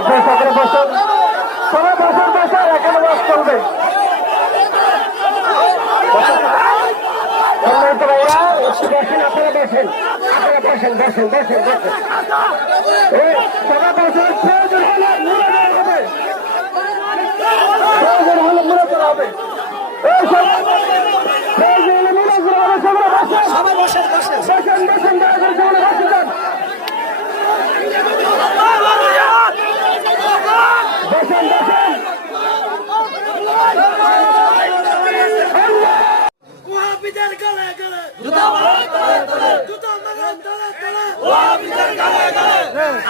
আপনার সকলে বসুন, সবাই বসুন, বসে এখানে বাস চলবে। সম্মানিত ভাইরা বসেন, আপনারা বসেন, আপনারা বসেন, বসেন, বসেন, বসেন, সবাই বসেন। প্রয়োজন হলে মুড়ে দেওয়া হবে, প্রয়োজন হলে মুড়ে দেওয়া হবে, প্রয়োজন হলে মুড়ে দেওয়া হবে। সবাই বসেন, বসেন, বসেন, বসেন, দয়া করে সবাই বসে যান। বসেন, বসেন।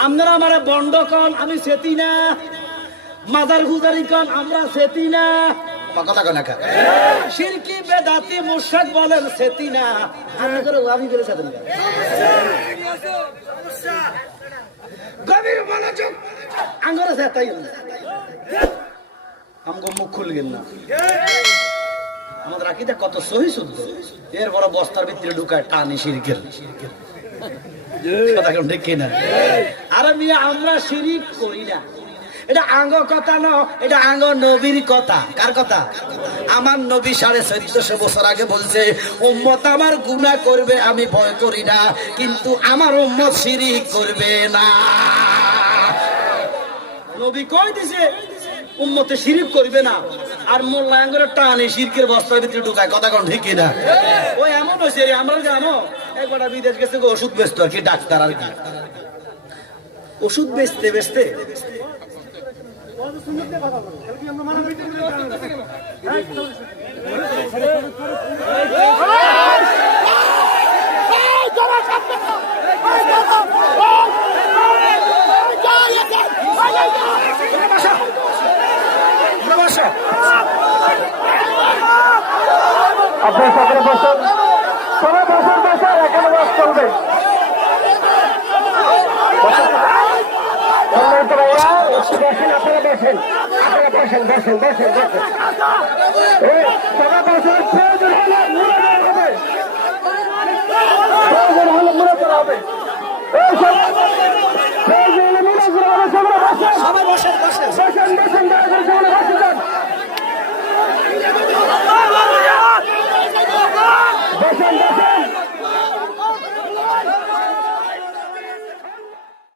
আপনারা আমার বন্ড কন, আমি সেতি না। মাজার গুজারি কন, আমরা সেতি না। শিরকি বেদাতি মুশরিক বলেন সেতি না। আমি করে সেতি না। গভীর মনোযোগ আঙ্গরে সেতাই আমগো মুখ খুল গেল না। আমাদের আকিদা কত সহি শুদ্ধ, এর বড় বস্তার ভিতরে ঢুকায় টানি শিরকের কথা কেন ঠিক কিনা? আরে মিয়া আমরা শিরিক করি না, এটা আঙ্গ কথা ন, এটা আঙ্গ নবীর কথা। কার কথা? আমার নবী 1450 বছর আগে বলছে, উম্মত আমার গুনাহ করবে আমি ভয় করি না, কিন্তু আমার উম্মত শিরিক করবে না। নবী কই দিছে উম্মতে শিরিক করবে না, আর মোল্লা আঙ্গুরে টানে শিরকের বস্তার ভিতরে ঢুকায়। কথা কোন ঠিক কিনা? ওই এমন হয়েছে রে, আমরা জানো একবার বিদেশ গেছে ওষুধ বেচতো আর কি, ডাক্তার আর কি, ওষুধ বেচতে বেচতে আপনার সকলে বসুন, সবাই বসুন, বসে এখানে বাস চলবে। সম্মানিত ভাইরা বসেন, আপনারা বসেন, আপনারা বসেন, বসেন, বসেন, বসেন, সবাই বসেন। প্রয়োজন হলে মুড়ে দেওয়া হবে, প্রয়োজন হলে মুড়ে দেওয়া হবে।